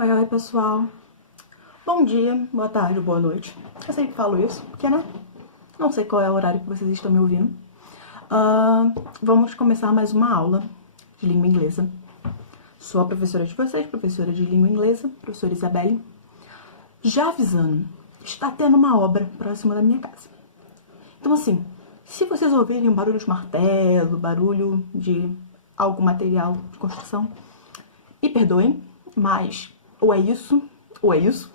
Oi, oi, pessoal. Bom dia, boa tarde, boa noite. Eu sempre falo isso, porque, né? Não sei qual é o horário que vocês estão me ouvindo. Vamos começar mais uma aula de língua inglesa. Sou a professora de vocês, professora de língua inglesa, professora Isabelle. Já avisando, está tendo uma obra próxima da minha casa. Então, assim, se vocês ouvirem um barulho de martelo, barulho de algum material de construção, me perdoem, mas ou é isso, ou é isso.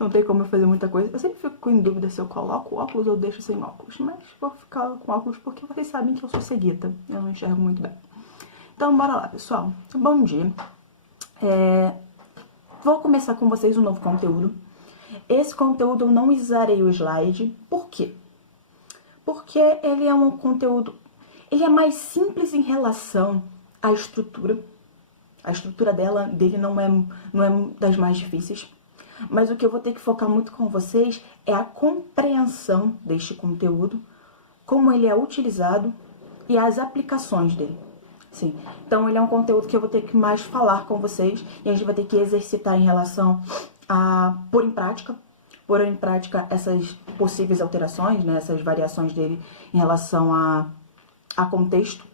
Não tem como eu fazer muita coisa. Eu sempre fico em dúvida se eu coloco óculos ou deixo sem óculos. Mas vou ficar com óculos porque vocês sabem que eu sou cegueta. Eu não enxergo muito bem. Então, bora lá, pessoal. Bom dia. Vou começar com vocês um novo conteúdo. Esse conteúdo eu não usarei o slide. Por quê? Porque ele é um conteúdo... Ele é mais simples em relação à estrutura. A estrutura dele não é das mais difíceis. Mas o que eu vou ter que focar muito com vocês é a compreensão deste conteúdo, como ele é utilizado e as aplicações dele. Sim. Então, ele é um conteúdo que eu vou ter que mais falar com vocês e a gente vai ter que exercitar em relação a pôr em prática essas possíveis alterações, né, essas variações dele em relação a contexto.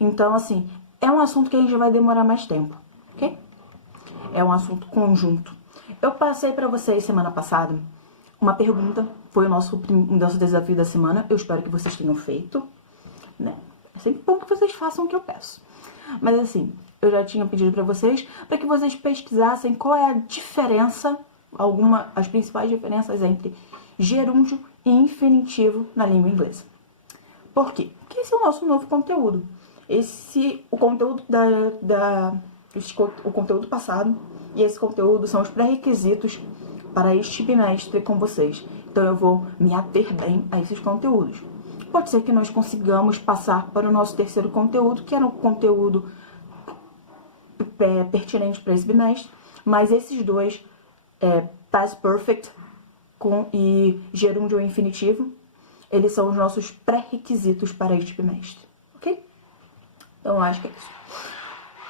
Então, assim, é um assunto que a gente vai demorar mais tempo, ok? É um assunto conjunto. Eu passei para vocês semana passada uma pergunta, foi o nosso desafio da semana. Eu espero que vocês tenham feito, né? É sempre bom que vocês façam o que eu peço. Mas assim, eu já tinha pedido para vocês pesquisassem qual é a diferença, as principais diferenças entre gerúndio e infinitivo na língua inglesa. Por quê? Porque esse é o nosso novo conteúdo. O conteúdo o conteúdo passado e esse conteúdo são os pré-requisitos para este bimestre com vocês. Então eu vou me ater bem a esses conteúdos. Pode ser que nós consigamos passar para o nosso terceiro conteúdo, que era um conteúdo pertinente para esse bimestre, mas esses dois, past perfect e gerúndio infinitivo, eles são os nossos pré-requisitos para este bimestre, ok? Então eu acho que é isso.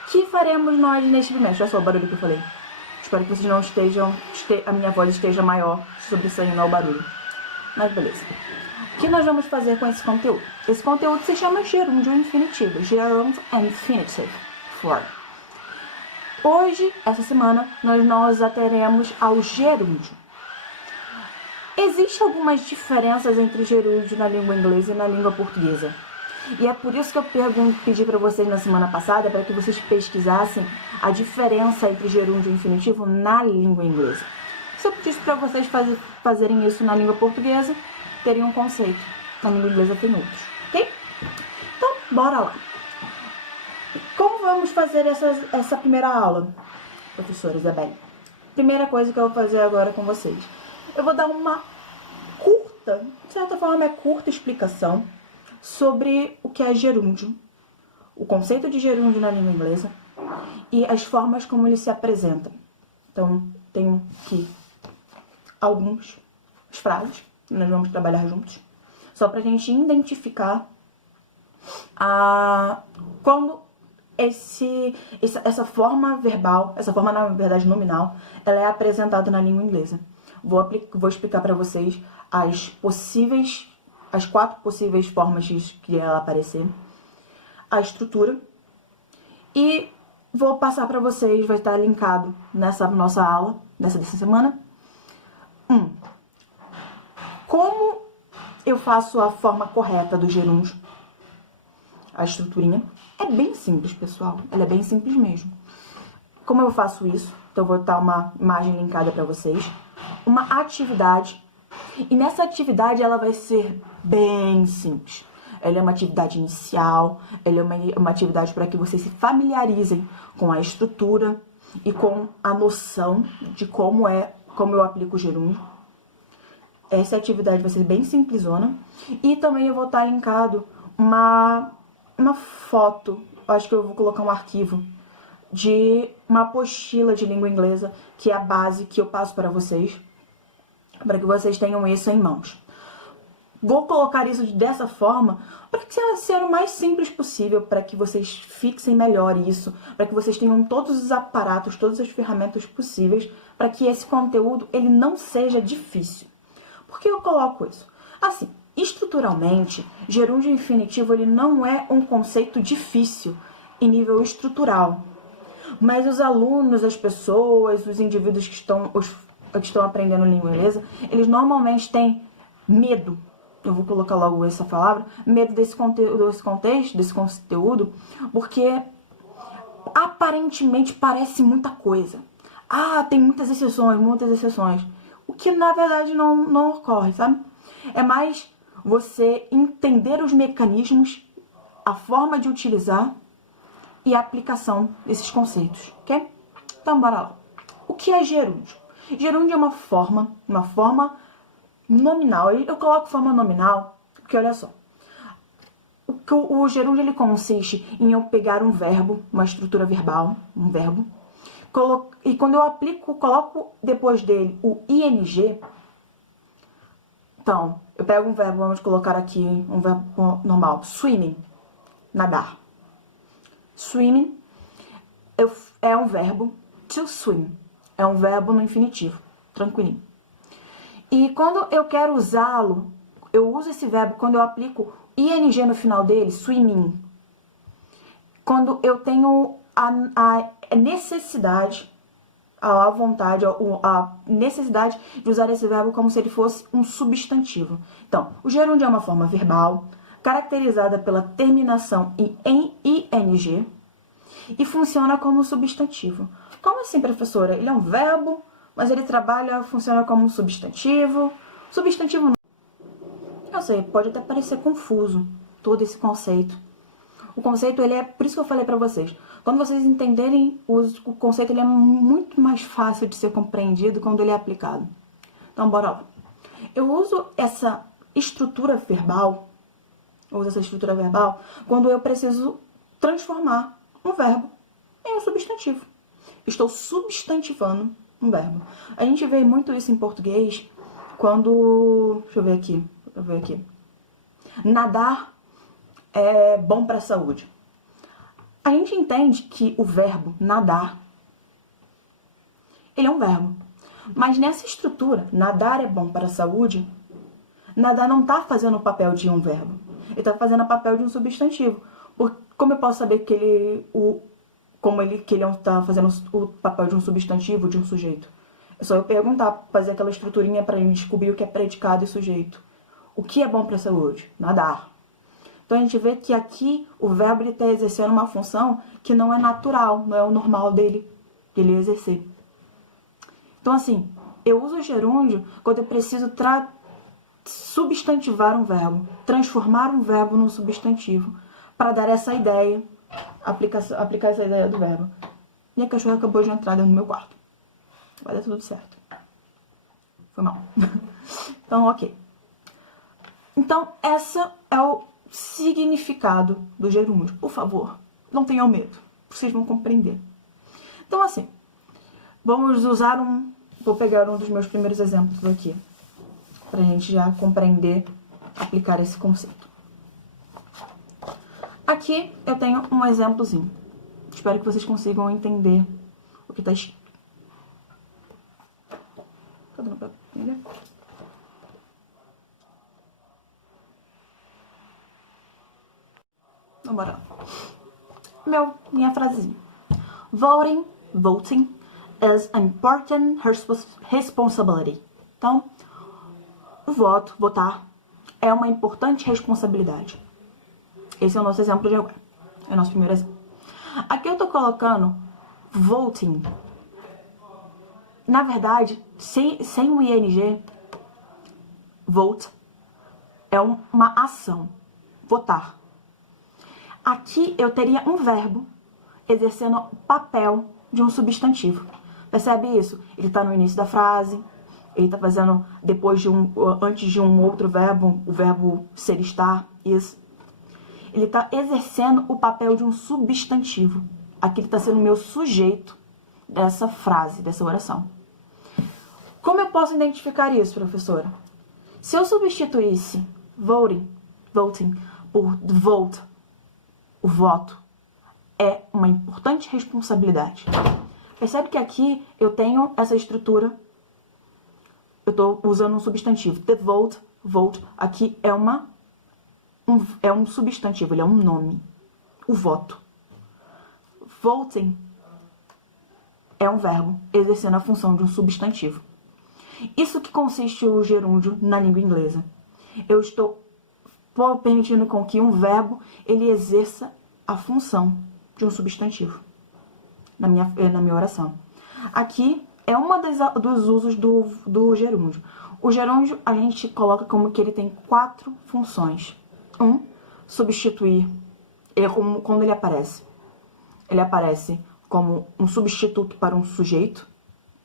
O que faremos nós neste bimestre? Olha só o barulho que eu falei. Espero que vocês não a minha voz esteja maior, sobressaindo ao barulho. Mas beleza. O que nós vamos fazer com esse conteúdo? Esse conteúdo se chama gerúndio infinitivo. Gerund infinitive form. Hoje, essa semana, nós ateremos ao gerúndio. Existem algumas diferenças entre gerúndio na língua inglesa e na língua portuguesa. E é por isso que eu pedi para vocês na semana passada, para que vocês pesquisassem a diferença entre gerúndio e infinitivo na língua inglesa. Se eu pedisse para vocês fazerem isso na língua portuguesa, teriam um conceito. Na língua inglesa tem outros, ok? Então, bora lá. Como vamos fazer essa primeira aula, professora Isabelle? Primeira coisa que eu vou fazer agora com vocês. Eu vou dar uma curta, de certa forma curta explicação sobre o que é gerúndio, o conceito de gerúndio na língua inglesa e as formas como ele se apresenta. Então, tenho aqui algumas frases que nós vamos trabalhar juntos, só para a gente identificar quando essa forma verbal, essa forma, na verdade, nominal, ela é apresentada na língua inglesa. Vou explicar para vocês as 4 possíveis formas de ela aparecer, a estrutura, e vou passar para vocês, vai estar linkado nessa nossa aula, dessa semana, como eu faço a forma correta do gerúndio, a estruturinha. É bem simples, pessoal, ela é bem simples mesmo. Como eu faço isso? Então eu vou botar uma imagem linkada para vocês, uma atividade. E nessa atividade ela vai ser bem simples. Ela é uma atividade inicial, ela é uma atividade para que vocês se familiarizem com a estrutura e com a noção de como eu aplico o gerúndio. Essa atividade vai ser bem simplesona. E também eu vou estar linkado uma foto, acho que eu vou colocar um arquivo de uma apostila de língua inglesa, que é a base que eu passo para vocês que vocês tenham isso em mãos. vou colocar isso dessa forma para que seja o mais simples possível, para que vocês fixem melhor isso, para que vocês tenham todos os aparatos, todas as ferramentas possíveis, para que esse conteúdo ele não seja difícil. Por que eu coloco isso? Assim, estruturalmente, gerúndio infinitivo ele não é um conceito difícil em nível estrutural, mas os alunos, as pessoas, os indivíduos que estão aprendendo língua inglesa, eles normalmente têm medo. Eu vou colocar logo essa palavra, medo desse conteúdo, porque aparentemente parece muita coisa. Ah, tem muitas exceções. O que na verdade não ocorre, sabe? É mais você entender os mecanismos, a forma de utilizar e a aplicação desses conceitos, ok? Então, bora lá. O que é gerúndio? Gerúndio é uma forma nominal. Eu coloco forma nominal porque, olha só, o gerúndio ele consiste em eu pegar um verbo, uma estrutura verbal, um verbo, e quando eu coloco depois dele o ing. Então, eu pego um verbo, vamos colocar aqui um verbo normal, swimming, nadar. Swimming é um verbo, to swim, é um verbo no infinitivo, tranquilinho. E quando eu quero usá-lo, eu uso esse verbo quando eu aplico ing no final dele, swimming. Quando eu tenho a necessidade, a vontade, a necessidade de usar esse verbo como se ele fosse um substantivo. Então, o gerúndio é uma forma verbal, caracterizada pela terminação em ing e funciona como substantivo. Como assim, professora? Ele é um verbo, mas ele funciona como substantivo. Substantivo não. Eu sei, pode até parecer confuso todo esse conceito. O conceito, por isso que eu falei pra vocês. Quando vocês entenderem o conceito, ele é muito mais fácil de ser compreendido quando ele é aplicado. Então, bora lá. Eu uso essa estrutura verbal, quando eu preciso transformar um verbo em um substantivo. Estou substantivando um verbo. A gente vê muito isso em português quando... Deixa eu ver aqui. Nadar é bom para a saúde. A gente entende que o verbo nadar, ele é um verbo. Mas nessa estrutura, nadar é bom para a saúde, nadar não está fazendo o papel de um verbo. Ele está fazendo o papel de um substantivo. Como eu posso saber que ele está fazendo o papel de um substantivo, de um sujeito? É só eu perguntar, fazer aquela estruturinha para gente descobrir o que é predicado e sujeito. O que é bom para a saúde? Nadar. Então a gente vê que aqui o verbo está exercendo uma função que não é natural, não é o normal dele exercer. Então assim, eu uso o gerúndio quando eu preciso substantivar um verbo, transformar um verbo num substantivo, para dar essa ideia, aplicar essa ideia do verbo. Minha cachorra acabou de entrar dentro do meu quarto. Vai dar tudo certo. Foi mal. Então, ok. Então, essa é o significado do gerúndio. Por favor, não tenham medo. Vocês vão compreender. Então, assim, vamos usar vou pegar um dos meus primeiros exemplos aqui, pra gente já compreender, aplicar esse conceito. Aqui eu tenho um exemplozinho. Espero que vocês consigam entender o que está escrito. Tá dando pra entender? Então, bora lá. Minha frasezinha. Voting is an important responsibility. Então, votar, é uma importante responsabilidade. Esse é o nosso exemplo de agora. É o nosso primeiro exemplo. Aqui eu tô colocando voting. Na verdade, sem o ing, vote é uma ação. Votar. Aqui eu teria um verbo exercendo o papel de um substantivo. Percebe isso? Ele está no início da frase, ele está fazendo antes de um outro verbo, o verbo ser, estar, is. Ele está exercendo o papel de um substantivo. Aqui ele está sendo o meu sujeito dessa frase, dessa oração. Como eu posso identificar isso, professora? Se eu substituísse voting, por vote, o voto, é uma importante responsabilidade. Percebe que aqui eu tenho essa estrutura, eu estou usando um substantivo. The vote, vote, aqui é um substantivo, ele é um nome. O voto. Voting é um verbo exercendo a função de um substantivo. Isso que consiste o gerúndio na língua inglesa. Eu estou permitindo com que um verbo ele exerça a função de um substantivo na minha oração. Aqui é uma dos usos do gerúndio. O gerúndio a gente coloca como que ele tem 4 funções. Substituir. Quando ele aparece como um substituto para um sujeito,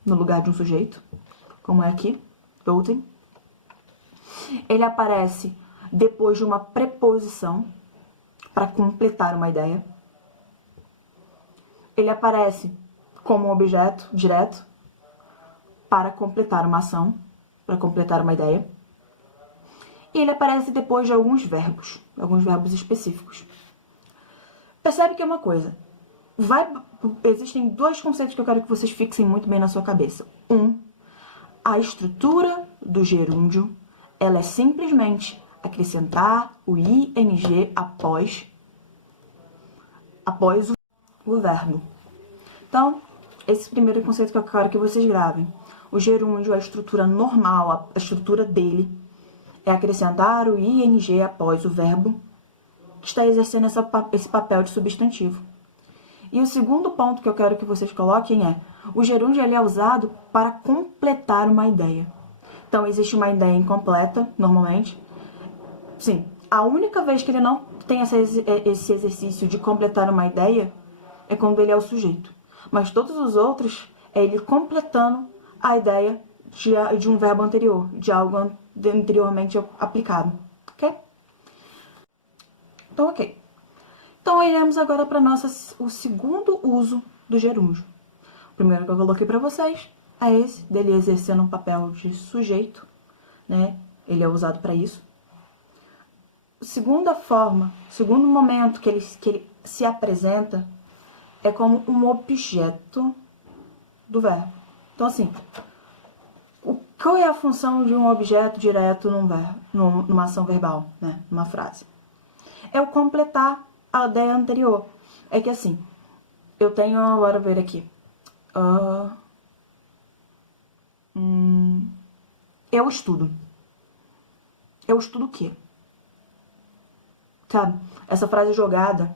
no lugar de um sujeito, como é aqui, voting. Ele aparece depois de uma preposição para completar uma ideia. Ele aparece como um objeto direto para completar uma ação, para completar uma ideia. E ele aparece depois de alguns verbos específicos. Percebe que é uma coisa. Existem 2 conceitos que eu quero que vocês fixem muito bem na sua cabeça. A estrutura do gerúndio, ela é simplesmente acrescentar o ing após o verbo. Então, esse primeiro conceito que eu quero que vocês gravem. O gerúndio, a estrutura normal, a estrutura dele, é acrescentar o ing após o verbo que está exercendo esse papel de substantivo. E o segundo ponto que eu quero que vocês coloquem é: o gerúndio ele é usado para completar uma ideia. Então, existe uma ideia incompleta, normalmente. Sim, a única vez que ele não tem esse exercício de completar uma ideia é quando ele é o sujeito. Mas todos os outros é ele completando a ideia de um verbo anterior, de algo anteriormente aplicado. Ok? Então, ok. Então, iremos agora para o segundo uso do gerúndio. O primeiro que eu coloquei para vocês é esse, dele exercendo um papel de sujeito, né? Ele é usado para isso. Segunda forma, segundo momento que ele se apresenta é como um objeto do verbo. Então, assim, qual é a função de um objeto direto num verbo, numa ação verbal, né? Numa frase? É o completar a ideia anterior. É que assim, eu tenho, agora ver aqui. Eu estudo. Eu estudo o quê? Sabe? Essa frase jogada,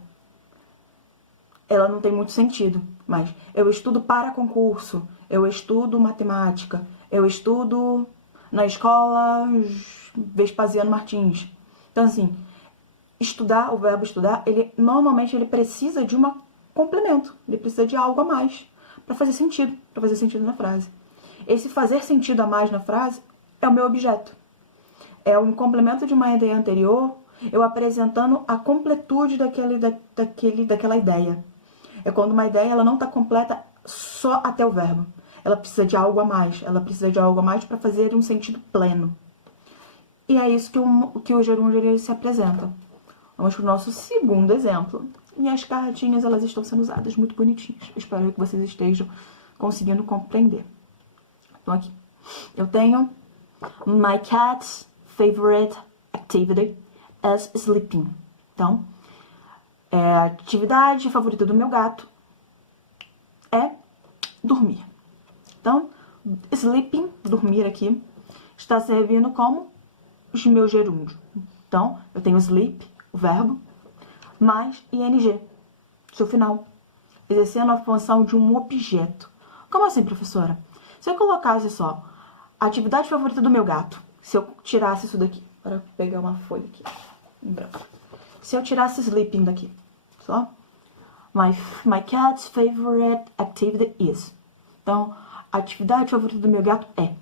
ela não tem muito sentido, mas eu estudo para concurso, eu estudo matemática, eu estudo na escola Vespasiano Martins. Então, assim, estudar, o verbo estudar, normalmente ele precisa de um complemento, ele precisa de algo a mais para fazer sentido na frase. Esse fazer sentido a mais na frase é o meu objeto. É um complemento de uma ideia anterior, eu apresentando a completude daquela ideia. É quando uma ideia ela não está completa só até o verbo. Ela precisa de algo a mais. Ela precisa de algo a mais para fazer um sentido pleno. E é isso que o gerúndio ele se apresenta. Vamos para o nosso segundo exemplo. Minhas cartinhas elas estão sendo usadas muito bonitinhas. Espero que vocês estejam conseguindo compreender. Então aqui. Eu tenho My cat's favorite activity is sleeping. Então, a atividade favorita do meu gato é dormir. Então, sleeping, dormir aqui, está servindo como o meu gerúndio. Então, eu tenho sleep, o verbo, mais ing, seu final, exercendo a função de um objeto. Como assim, professora? Se eu colocasse só a atividade favorita do meu gato, se eu tirasse isso daqui, para pegar uma folha aqui, em branco. Se eu tirasse sleeping daqui, só, my cat's favorite activity is. Então, a atividade favorita do meu gato é.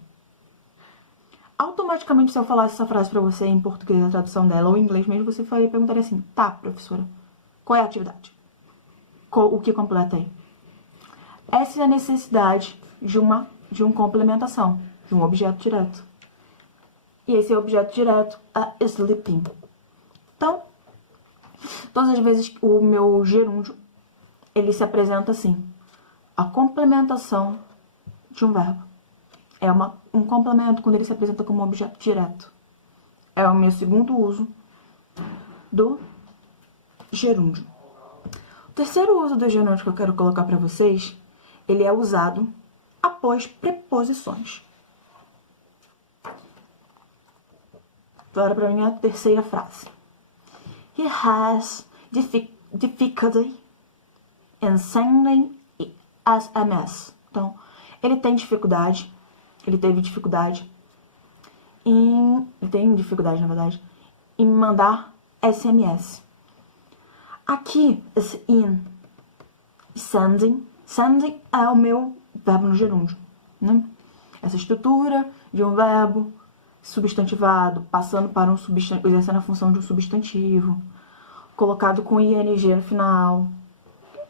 Automaticamente, se eu falasse essa frase pra você em português, a tradução dela, ou em inglês mesmo, você perguntaria assim, tá, professora, qual é a atividade? O que completa aí? Essa é a necessidade de uma complementação, de um objeto direto. E esse objeto direto é sleeping. Então, todas as vezes que o meu gerúndio, ele se apresenta assim. A complementação de um verbo. É um complemento quando ele se apresenta como objeto direto. É o meu segundo uso do gerúndio. O terceiro uso do gerúndio que eu quero colocar para vocês, ele é usado após preposições. Agora para minha terceira frase. He has difficulty in sending SMS. Então, ele tem dificuldade, ele teve dificuldade na verdade, em mandar SMS. Aqui, esse in, sending é o meu verbo no gerúndio, né? Essa estrutura de um verbo substantivado, passando para um substantivo, exercendo a função de um substantivo, colocado com ing no final,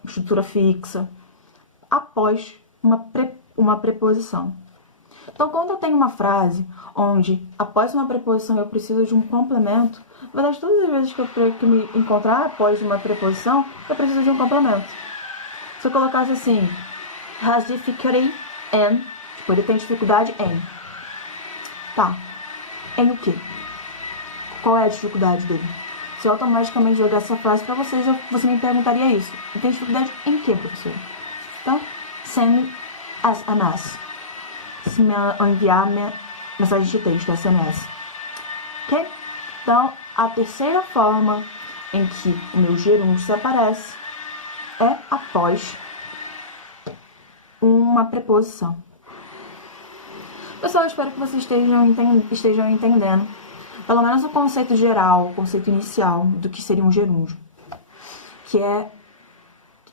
estrutura fixa, após uma preposição. Então, quando eu tenho uma frase onde, após uma preposição, eu preciso de um complemento, na verdade, todas as vezes que eu me encontrar após uma preposição, eu preciso de um complemento. Se eu colocasse assim, has difficulty in, tipo, ele tem dificuldade em. Tá. Em o quê? Qual é a dificuldade dele? Se eu automaticamente jogar essa frase pra vocês, você me perguntaria isso. Ele tem dificuldade em quê, professor? Então, send SMS. Se me enviar mensagem de texto, SMS. Ok? Então, a terceira forma em que o meu gerúndio se aparece é após uma preposição. Pessoal, eu espero que vocês estejam entendendo, pelo menos o conceito geral, o conceito inicial do que seria um gerúndio, que é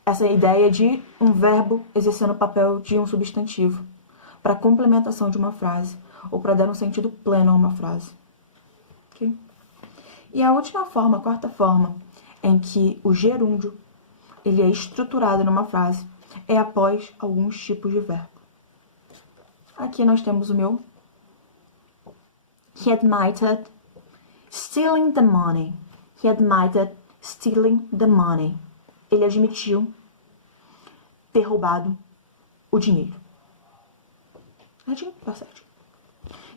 essa ideia de um verbo exercendo o papel de um substantivo para complementação de uma frase ou para dar um sentido pleno a uma frase. Okay? E a última forma, a quarta forma, em que o gerúndio ele é estruturado numa frase é após alguns tipos de verbo. Aqui nós temos o meu He admitted stealing the money. He admitted stealing the money. Ele admitiu ter roubado o dinheiro. Certinho? Tá certo.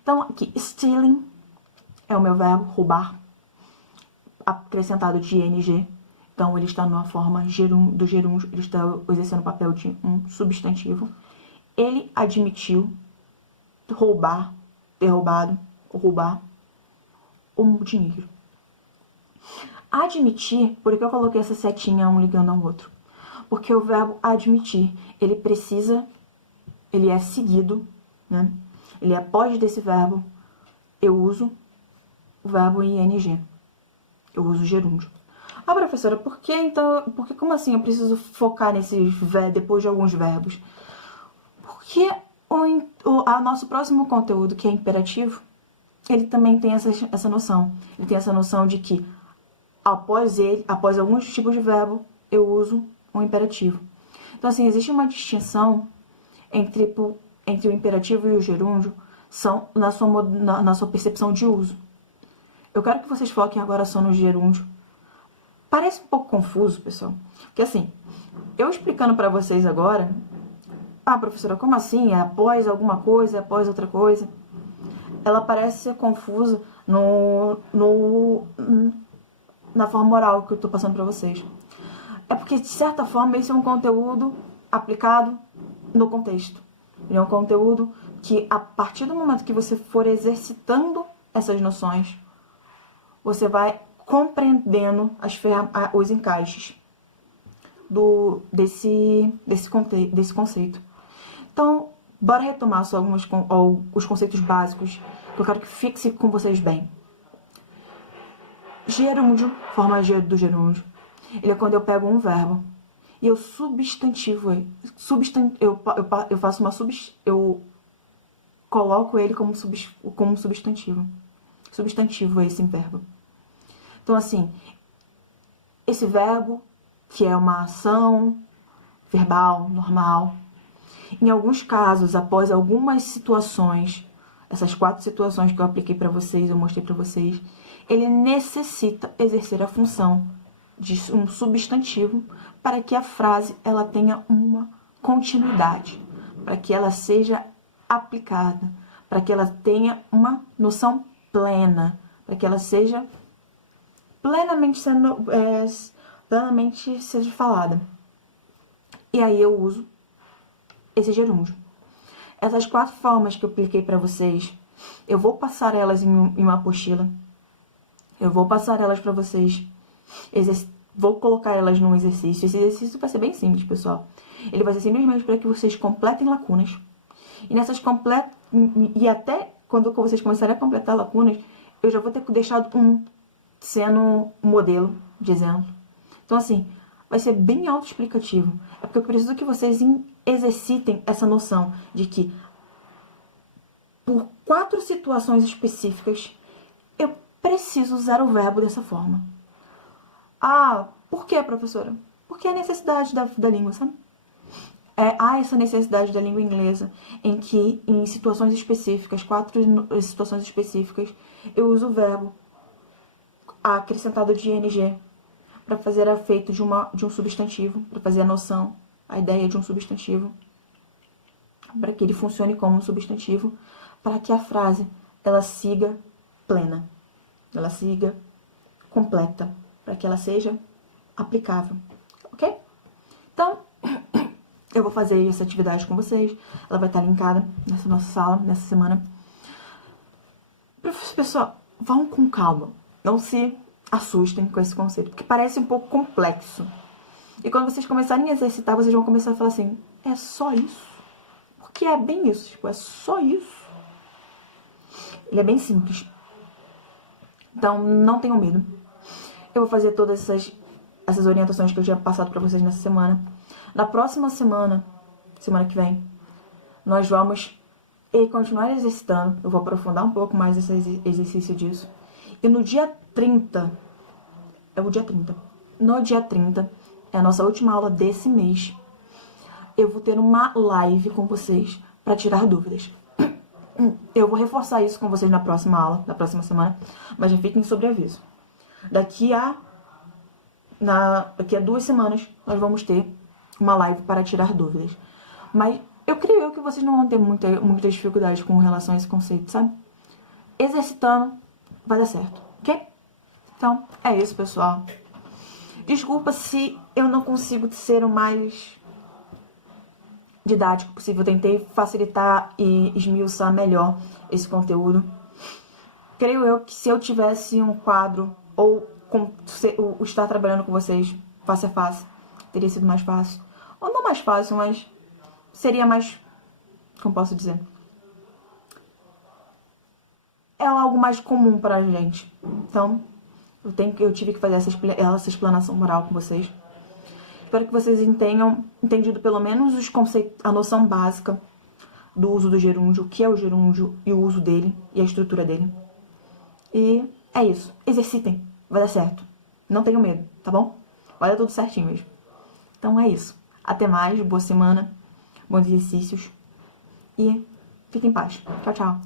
Então, aqui, stealing é o meu verbo, roubar, acrescentado de ing. Então, ele está numa forma do gerúndio, ele está exercendo o papel de um substantivo. Ele admitiu ter roubado, roubar o dinheiro. Admitir, por que eu coloquei essa setinha um ligando ao outro? Porque o verbo admitir, ele é seguido, né? Ele é após desse verbo, eu uso o verbo ing. Eu uso o gerúndio. Ah, professora, por que então, como assim eu preciso focar depois de alguns verbos? Porque o nosso próximo conteúdo, que é imperativo, ele também tem essa noção. Ele tem essa noção de que após alguns tipos de verbo, eu uso um imperativo. Então, assim, existe uma distinção entre o imperativo e o gerúndio na sua percepção de uso. Eu quero que vocês foquem agora só no gerúndio. Parece um pouco confuso, pessoal. Porque, assim, eu explicando pra vocês agora, professora, como assim? É após alguma coisa, é após outra coisa? Ela parece ser confusa na forma oral que eu tô passando pra vocês. É porque, de certa forma, esse é um conteúdo aplicado no contexto. Ele é um conteúdo que, a partir do momento que você for exercitando essas noções, você vai compreendendo os encaixes desse conceito. Então, bora retomar só os conceitos básicos que eu quero que fixe com vocês bem. Gerúndio, forma do gerúndio, ele é quando eu pego um verbo e eu substantivo ele. Eu coloco ele como substantivo. Substantivo é esse verbo. Então, assim, esse verbo, que é uma ação verbal, normal, em alguns casos, após algumas situações, essas 4 situações que eu apliquei para vocês, eu mostrei para vocês, ele necessita exercer a função de um substantivo para que a frase ela tenha uma continuidade, para que ela seja aplicada, para que ela tenha uma noção plena, para que ela seja plenamente seja falada. E aí eu uso esse gerúndio. Essas 4 formas que eu apliquei para vocês, eu vou passar elas em uma apostila. Eu vou passar elas para vocês. Vou colocar elas num exercício. Esse exercício vai ser bem simples, pessoal. Ele vai ser simplesmente para que vocês completem lacunas. E nessas e até quando vocês começarem a completar lacunas, eu já vou ter deixado um sendo um modelo de exemplo. Então, assim, vai ser bem autoexplicativo. É porque eu preciso que vocês exercitem essa noção de que por 4 situações específicas, eu preciso usar o verbo dessa forma. Ah, por quê, professora? Porque é a necessidade da língua, sabe? Há essa necessidade da língua inglesa em que, em situações específicas, 4 situações específicas, eu uso o verbo acrescentado de ing para fazer efeito de um substantivo, para fazer a noção, a ideia de um substantivo, para que ele funcione como um substantivo, para que a frase ela siga plena, ela siga completa, para que ela seja aplicável, ok? Então, eu vou fazer essa atividade com vocês, ela vai estar linkada nessa nossa sala, nessa semana. Pessoal, vão com calma, não se assustem com esse conceito, porque parece um pouco complexo. E quando vocês começarem a exercitar, vocês vão começar a falar assim, é só isso? Porque é bem isso, tipo, é só isso. Ele é bem simples. Então, não tenham medo. Eu vou fazer todas essas orientações que eu tinha passado pra vocês nessa semana. Na próxima semana que vem, nós vamos continuar exercitando. Eu vou aprofundar um pouco mais esse exercício disso. E no dia 30, no dia 30, é a nossa última aula desse mês, eu vou ter uma live com vocês para tirar dúvidas. Eu vou reforçar isso com vocês na próxima aula, na próxima semana, mas já fiquem sobre aviso. Daqui a 2 semanas, nós vamos ter uma live para tirar dúvidas. Mas eu creio que vocês não vão ter muita dificuldade com relação a esse conceito, sabe? Exercitando, vai dar certo, ok? Então, é isso, pessoal. Desculpa se eu não consigo ser o mais didático possível. Eu tentei facilitar e esmiuçar melhor esse conteúdo. Creio eu que se eu tivesse um quadro ou estar trabalhando com vocês face a face, teria sido mais fácil. Ou não mais fácil, mas seria mais, como posso dizer, é algo mais comum pra gente. Então, eu tive que fazer essa explanação moral com vocês. Espero que vocês tenham entendido pelo menos os conceitos, a noção básica do uso do gerúndio, o que é o gerúndio e o uso dele e a estrutura dele. E é isso. Exercitem. Vai dar certo. Não tenham medo, tá bom? Vai dar tudo certinho mesmo. Então é isso. Até mais. Boa semana. Bons exercícios. E fiquem em paz. Tchau, tchau.